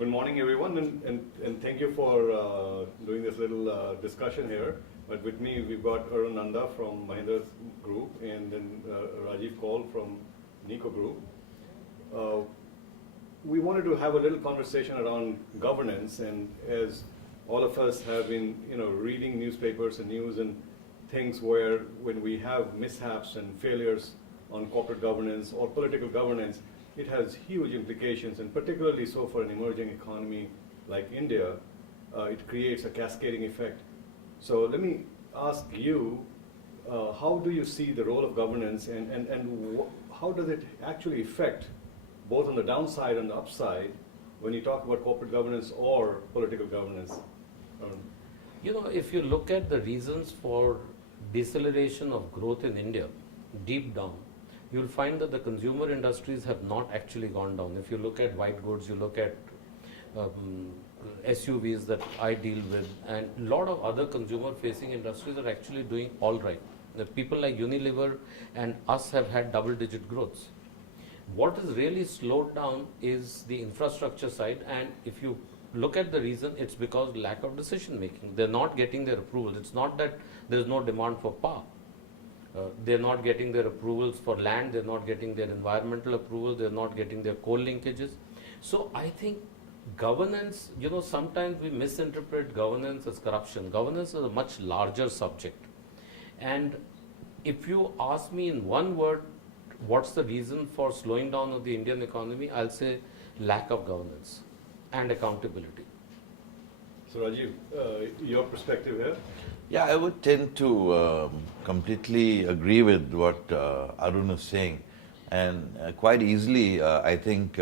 Good morning, everyone, and thank you for doing this little discussion here. But with me, we've got Arun Nanda from Mahindra's Group, and then Rajiv Kaul from Nico Group. We wanted to have a little conversation around governance, and as all of us have been, reading newspapers and news and things where when we have mishaps and failures on corporate governance or political governance, it has huge implications, and particularly so for an emerging economy like India, it creates a cascading effect. So let me ask you, how do you see the role of governance, and how does it actually affect both on the downside and the upside when you talk about corporate governance or political governance? If you look at the reasons for deceleration of growth in India, deep down, you'll find that the consumer industries have not actually gone down. If you look at white goods, you look at SUVs that I deal with, and a lot of other consumer-facing industries are actually doing all right. The people like Unilever and us have had double-digit growths. What is really slowed down is the infrastructure side, and if you look at the reason, it's because lack of decision making. They're not getting their approvals. It's not that there's no demand for power. They're not getting their approvals for land, they're not getting their environmental approval, they're not getting their coal linkages. So I think governance, sometimes we misinterpret governance as corruption. Governance is a much larger subject. And if you ask me in one word, what's the reason for slowing down of the Indian economy, I'll say lack of governance and accountability. So Rajiv, your perspective here? Yeah, I would tend to completely agree with what Arun is saying, and quite easily I think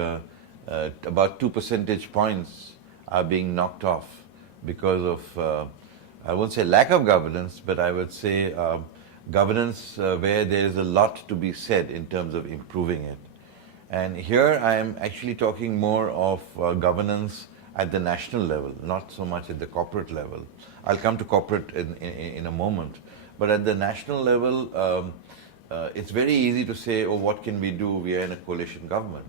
about 2 percentage points are being knocked off because of, I won't say lack of governance, but I would say governance where there is a lot to be said in terms of improving it. And here I am actually talking more of governance at the national level, not so much at the corporate level. I'll come to corporate in a moment. But at the national level, it's very easy to say, oh, what can we do? We are in a coalition government.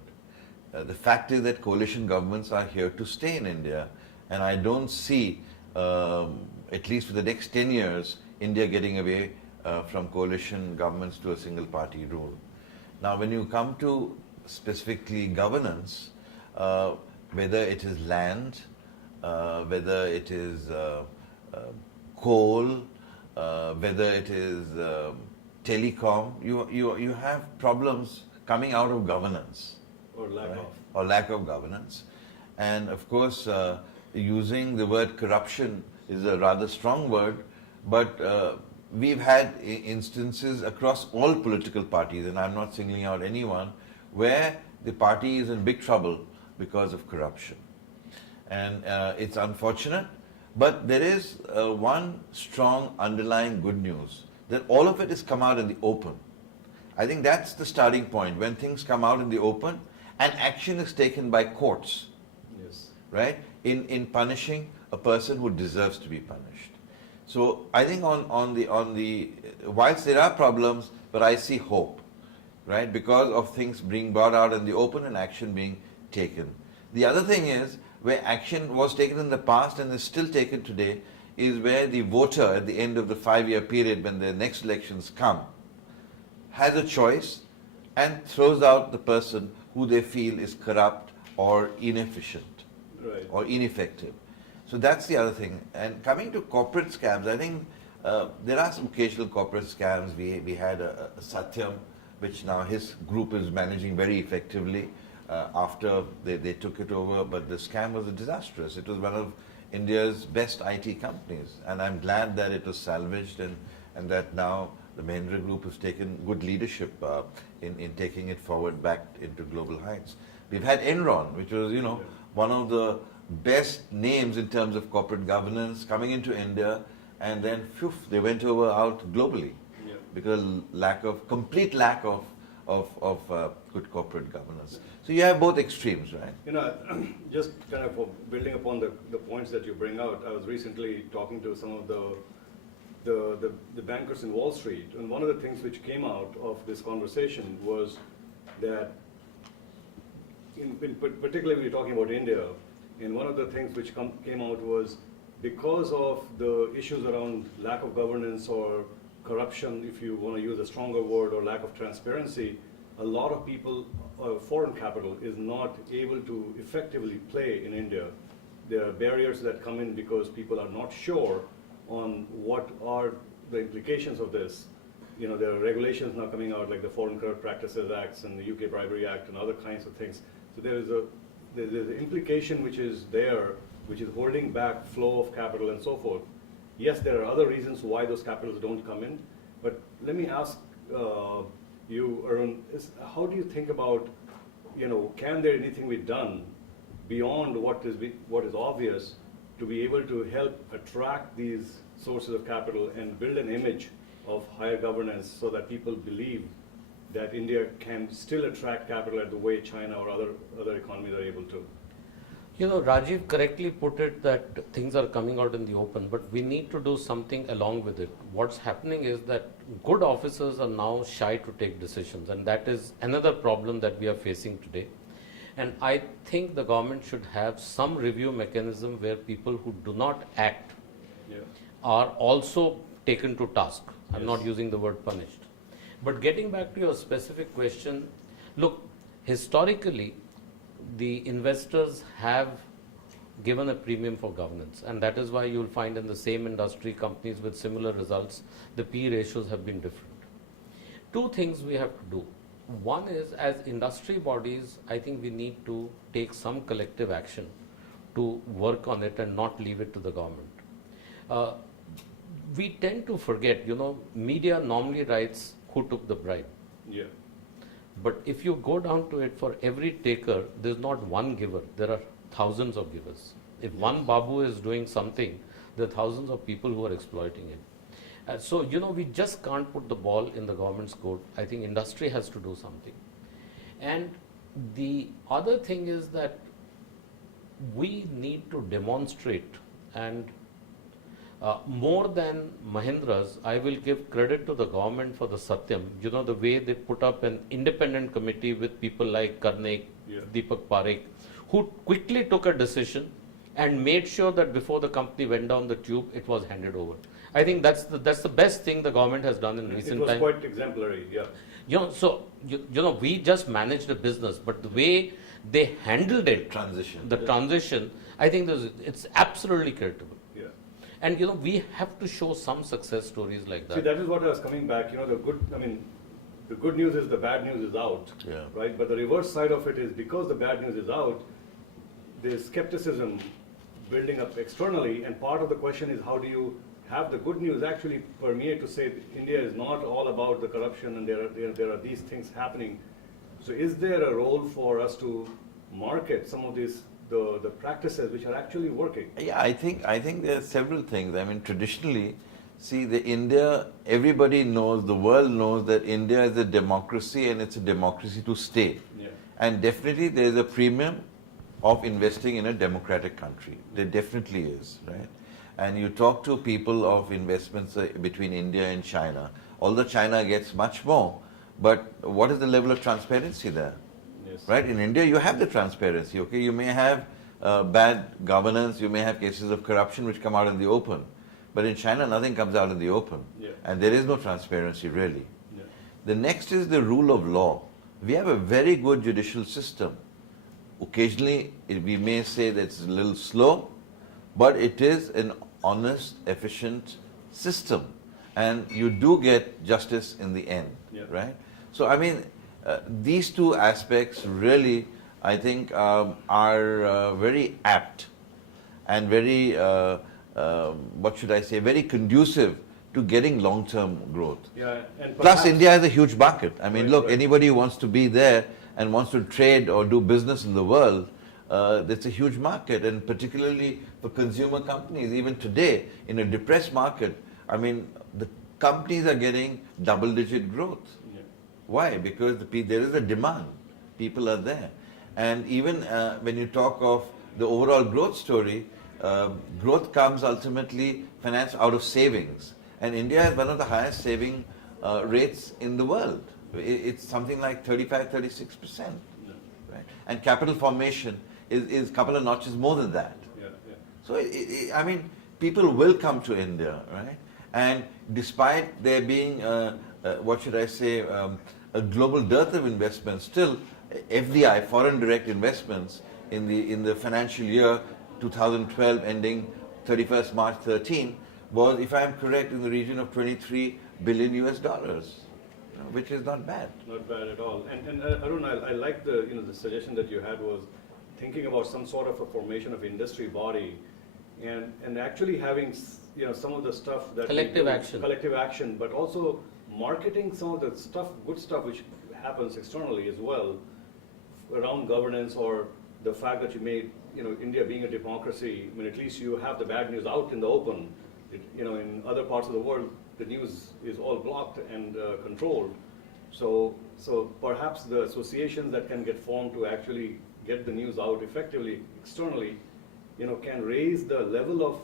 The fact is that coalition governments are here to stay in India. And I don't see, at least for the next 10 years, India getting away from coalition governments to a single party rule. Now, when you come to specifically governance, whether it is land, whether it is coal, whether it is telecom, you have problems coming out of governance. Or lack of. Or lack of governance. And of course, using the word corruption is a rather strong word, but we've had instances across all political parties, and I'm not singling out anyone, where the party is in big trouble because of corruption. And it's unfortunate, but there is one strong underlying good news, that all of it has come out in the open. I think that's the starting point, when things come out in the open and action is taken by courts, Yes. right, in punishing a person who deserves to be punished. So I think on the whilst there are problems, but I see hope, right, because of things being brought out in the open and action being taken. The other thing is, where action was taken in the past and is still taken today, is where the voter at the end of the 5-year period, when the next elections come, has a choice and throws out the person who they feel is corrupt or inefficient, Right. or ineffective. So that's the other thing. And coming to corporate scams, I think there are some occasional corporate scams. We had a Satyam, which now his group is managing very effectively after they took it over, but the scam was disastrous. It was one of India's best IT companies, and I'm glad that it was salvaged and that now the Mahindra Group has taken good leadership in taking it forward back into global heights. We've had Enron, which was, one of the best names in terms of corporate governance coming into India, and then phew, they went out globally because complete lack of good corporate governance. So you have both extremes, right? Just kind of building upon the points that you bring out, I was recently talking to some of the bankers in Wall Street, and one of the things which came out of this conversation was that, particularly when you're talking about India, And one of the things which came out was because of the issues around lack of governance or corruption, if you want to use a stronger word, or lack of transparency, a lot of people, foreign capital, is not able to effectively play in India. There are barriers that come in because people are not sure on what are the implications of this. You know, there are regulations now coming out like the Foreign Corrupt Practices Acts and the UK Bribery Act and other kinds of things. So there's an implication which is there, which is holding back flow of capital and so forth. Yes, there are other reasons why those capitals don't come in, but let me ask you, Arun, how do you think about, you know, can there anything be done beyond what is obvious to be able to help attract these sources of capital and build an image of higher governance so that people believe that India can still attract capital at the way China or other economies are able to? You know, Rajiv correctly put it that things are coming out in the open, but we need to do something along with it. What's happening is that good officers are now shy to take decisions, and that is another problem that we are facing today. And I think the government should have some review mechanism where people who do not act are also taken to task. I'm not using the word punished. But getting back to your specific question, look, historically, the investors have given a premium for governance, and that is why you'll find in the same industry companies with similar results, the P ratios have been different. Two things we have to do. One is, as industry bodies, I think we need to take some collective action to work on it and not leave it to the government. We tend to forget, you know, media normally writes who took the bribe. Yeah. But if you go down to it, for every taker, there's not one giver, there are thousands of givers. If one Babu is doing something, there are thousands of people who are exploiting it. So, you know, we just can't put the ball in the government's court. I think industry has to do something. And the other thing is that we need to demonstrate, and more than Mahindra's, I will give credit to the government for the Satyam. You know, the way they put up an independent committee with people like Karnik, Deepak Parekh, who quickly took a decision and made sure that before the company went down the tube, it was handed over. I think that's the best thing the government has done in recent times. It was quite exemplary, yeah. You know, so, you know, we just managed a business, but the way they handled it, the transition, I think it's absolutely creditable. Yeah. And, you know, we have to show some success stories like that. See, that is what I was coming back, you know, the good news is the bad news is out, right? But the reverse side of it is, because the bad news is out, there's skepticism building up externally, and part of the question is, how do you have the good news actually permeate to say India is not all about the corruption and there are these things happening. So is there a role for us to market some of these the practices which are actually working? Yeah, I think there are several things. I mean, traditionally, see, everybody knows, the world knows that India is a democracy, and it's a democracy to stay. Yeah. And definitely there is a premium of investing in a democratic country. There definitely is, right? And you talk to people of investments between India and China, although China gets much more, but what is the level of transparency there? Yes. Right? In India, you have the transparency, okay? You may have bad governance, you may have cases of corruption which come out in the open, but in China, nothing comes out in the open. Yeah. And there is no transparency, really. Yeah. The next is the rule of law. We have a very good judicial system. Occasionally, we may say that it's a little slow, but it is an honest, efficient system. And you do get justice in the end, right? So, I mean, these two aspects really, I think, are very apt and very, what should I say, very conducive to getting long-term growth. Yeah, and plus, India is a huge market. I mean, look, right. anybody who wants to be there and wants to trade or do business in the world, that's a huge market, and particularly for consumer companies. Even today, in a depressed market, I mean, the companies are getting double-digit growth. Yeah. Why? Because there is a demand. People are there. And even when you talk of the overall growth story, growth comes ultimately financed out of savings. And India has one of the highest saving rates in the world. It's something like 35-36%. Right? And capital formation is a couple of notches more than that. Yeah, yeah. So, I mean, people will come to India, right? And despite there being, what should I say, a global dearth of investment, still FDI, foreign direct investments, in the financial year 2012 ending 31st March 13 was, if I am correct, in the region of 23 billion US dollars, which is not bad. Not bad at all. And Arun, I like the the suggestion that you had was thinking about some sort of a formation of industry body, and actually having some of the stuff that Collective action. collective action, but also marketing some of the stuff, good stuff which happens externally as well, around governance or the fact that you made India being a democracy. I mean, at least you have the bad news out in the open. In other parts of the world, the news is all blocked and controlled. So perhaps the associations that can get formed to actually get the news out effectively externally, can raise the level of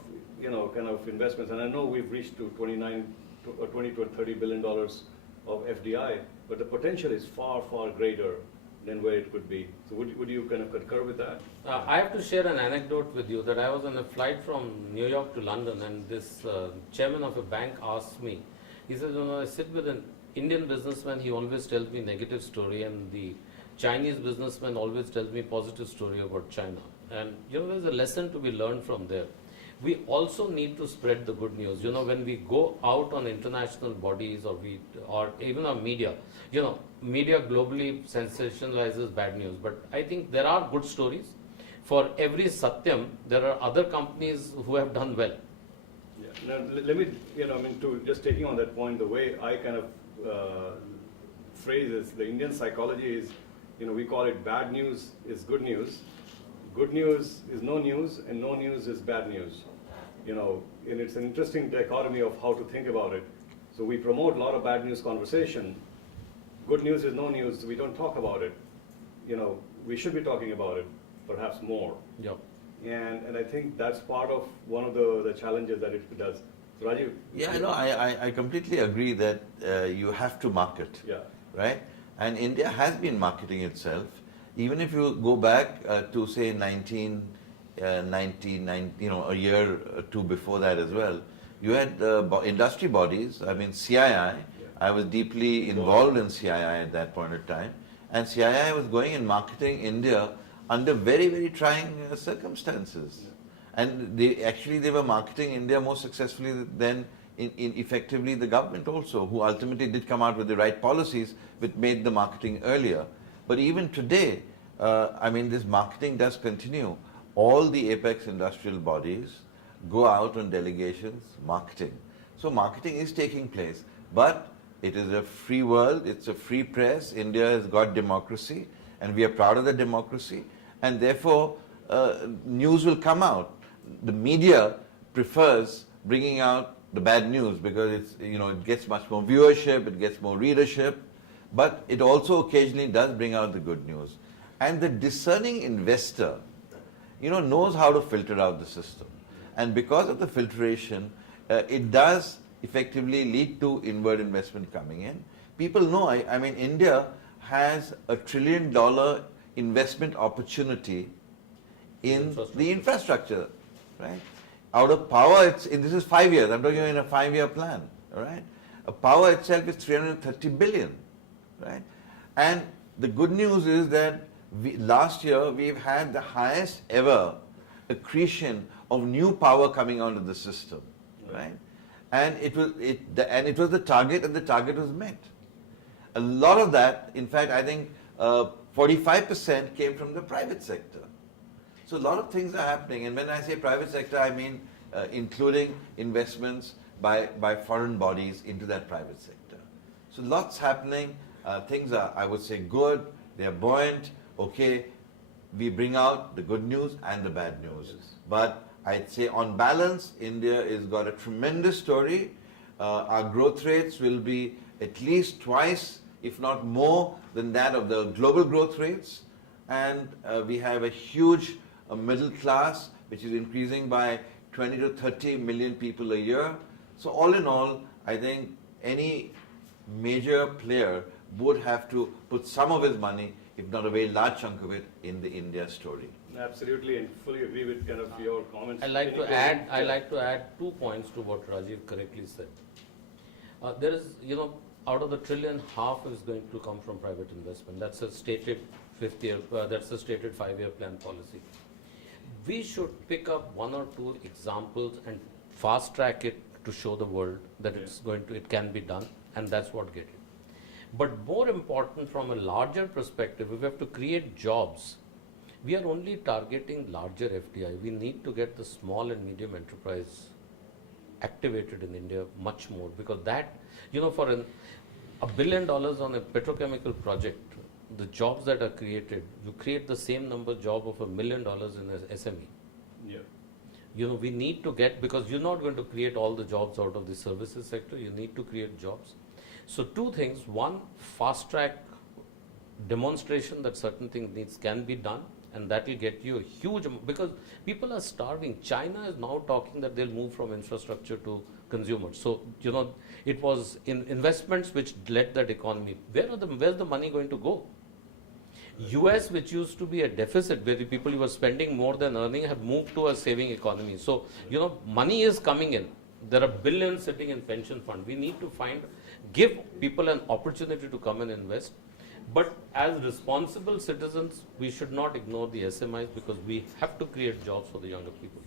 kind of investments. And I know we've reached to 20 to 30 billion dollars of FDI, but the potential is far, far greater than where it could be. So would you kind of concur with that? I have to share an anecdote with you that I was on a flight from New York to London, and this chairman of a bank asked me, he said, I sit with an Indian businessman, he always tells me negative story, and the Chinese businessman always tells me positive story about China. And there's a lesson to be learned from there. We also need to spread the good news. When we go out on international bodies or even our media, media globally sensationalizes bad news. But I think there are good stories. For every Satyam, there are other companies who have done well. Yeah. Now, let me, to just taking on that point, the way I kind of phrase is, the Indian psychology is, we call it bad news is good news. Good news is no news, and no news is bad news. And it's an interesting dichotomy of how to think about it. So we promote a lot of bad news conversation. Good news is no news, we don't talk about it. We should be talking about it, perhaps more. Yep. And I think that's part of one of the challenges that it does. So Rajiv? Yeah, no, I completely agree that you have to market, Yeah. right? And India has been marketing itself. Even if you go back to say 1999, a year or two before that as well, you had industry bodies. I mean, CII. I was deeply involved in CII at that point in time, and CII was going and marketing India under very, very trying circumstances. Yeah. And they were marketing India more successfully than in effectively the government also, who ultimately did come out with the right policies which made the marketing earlier. But even today, this marketing does continue. All the apex industrial bodies go out on delegations, marketing. So marketing is taking place. But it is a free world, it's a free press. India has got democracy, and we are proud of the democracy. And therefore, news will come out. The media prefers bringing out the bad news because it gets much more viewership, it gets more readership. But it also occasionally does bring out the good news. And the discerning investor, knows how to filter out the system. And because of the filtration, it does effectively lead to inward investment coming in. People know, India has $1 trillion investment opportunity in the infrastructure, right? Out of power, this is 5 years. I'm talking in a 5-year plan, all right? Power itself is 330 billion. Right? And the good news is that last year we've had the highest ever accretion of new power coming out of the system, right? And it was the target, and the target was met. A lot of that, in fact, I think 45% came from the private sector. So a lot of things are happening, and when I say private sector, I mean including investments by foreign bodies into that private sector. So lots happening. Things are, I would say, good, they are buoyant, okay, we bring out the good news and the bad news. Yes. But I'd say on balance, India has got a tremendous story. Our growth rates will be at least twice, if not more, than that of the global growth rates. And we have a huge middle class, which is increasing by 20 to 30 million people a year. So all in all, I think any major player would have to put some of his money, if not a very large chunk of it, in the India story. Absolutely, and fully agree with kind of your comments. I like Any to closing- add. I yeah. like to add 2 points to what Rajiv correctly said. There is, out of the trillion, half is going to come from private investment. That's a stated 5-year. That's a stated 5-year plan policy. We should pick up 1 or 2 examples and fast track it to show the world that it can be done, and that's what get it. But more important, from a larger perspective, if we have to create jobs, we are only targeting larger FDI. We need to get the small and medium enterprise activated in India much more, because that, for $1 billion on a petrochemical project, the jobs that are created, you create the same number job of $1 million in an SME. Yeah. We need to get, because you're not going to create all the jobs out of the services sector, you need to create jobs. So 2 things. 1, fast track demonstration that certain things can be done, and that will get you a huge amount, because people are starving. China is now talking that they'll move from infrastructure to consumers. So, it was in investments which led that economy. Where's the money going to go? US, which used to be a deficit, where the people who were spending more than earning, have moved to a saving economy. So, money is coming in. There are billions sitting in pension fund. We need to give people an opportunity to come and invest. But as responsible citizens, we should not ignore the SMIs, because we have to create jobs for the younger people.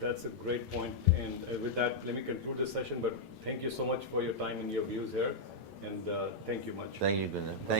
That's a great point. And with that, let me conclude this session. But thank you so much for your time and your views here. And thank you much. Thank you, Gunjan. Thank